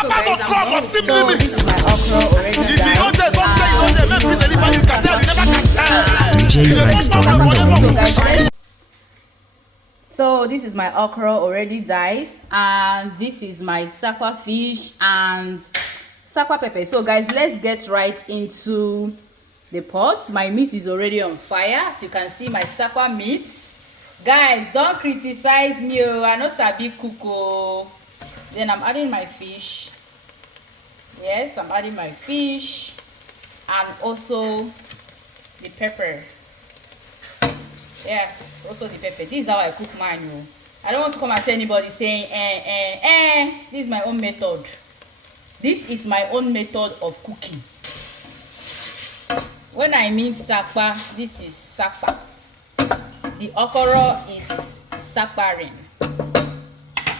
So guys, I'm done. So this is my okra already done. So this is my okra already diced, and this is my sakwa fish and sakwa pepper. So guys, let's get right into the pot. My meat is already on fire, as you can see my sakwa meat. Guys, don't criticize me, I know sabi cook. Then I'm adding my fish. Yes, I'm adding my fish and also the pepper. Yes, also the pepper. This is how I cook mine. I don't want to come and say anybody saying this is my own method. This is my own method of cooking. When I mean sakpa, this is sakpa. The okra is sakparin.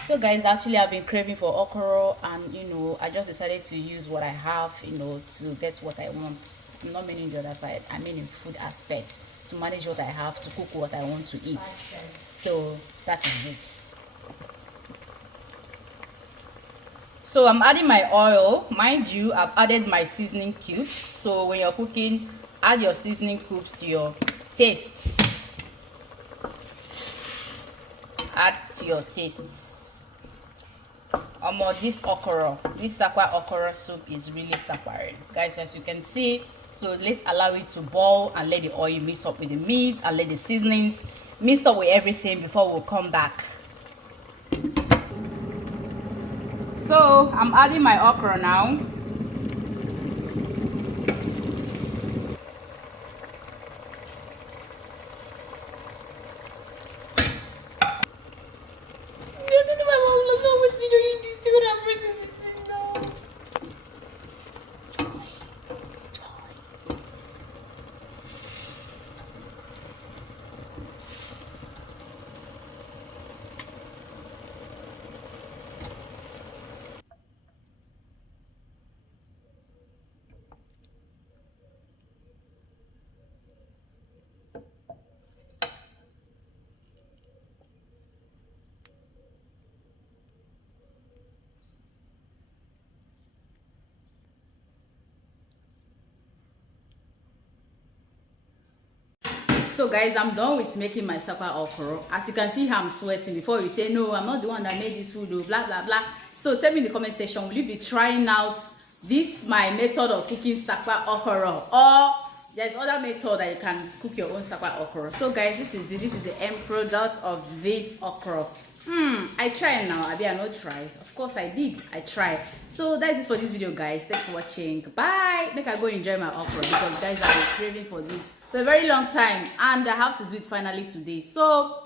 So guys, actually I've been craving for okra, and I just decided to use what I have, to get what I want. I'm not meaning the other side, I mean in food aspects, to manage what I have, to cook what I want to eat. So that is it. So I'm adding my oil. Mind you, I've added my seasoning cubes. So when you're cooking, add your seasoning cubes to your taste. Add to your tastes. This okra, this Sapa Okro soup is really saparin, guys, as you can see. So let's allow it to boil and let the oil mix up with the meat and let the seasonings mix up with everything before we'll come back. So I'm adding my okra now. So guys, I'm done with making my Sapa okra. As you can see how I'm sweating. Before you say no, I'm not the one that made this food, blah blah blah. So tell me in the comment section, will you be trying out this my method of cooking Sapa okra, or there's other method that you can cook your own Sapa okra? So guys, this is the end product of this okra. I tried now. I not try. Of course I did. I tried. So that's it for this video, guys. Thanks for watching. Bye. Make I go enjoy my okra, because guys, I've been craving for this for a very long time, and I have to do it finally today. So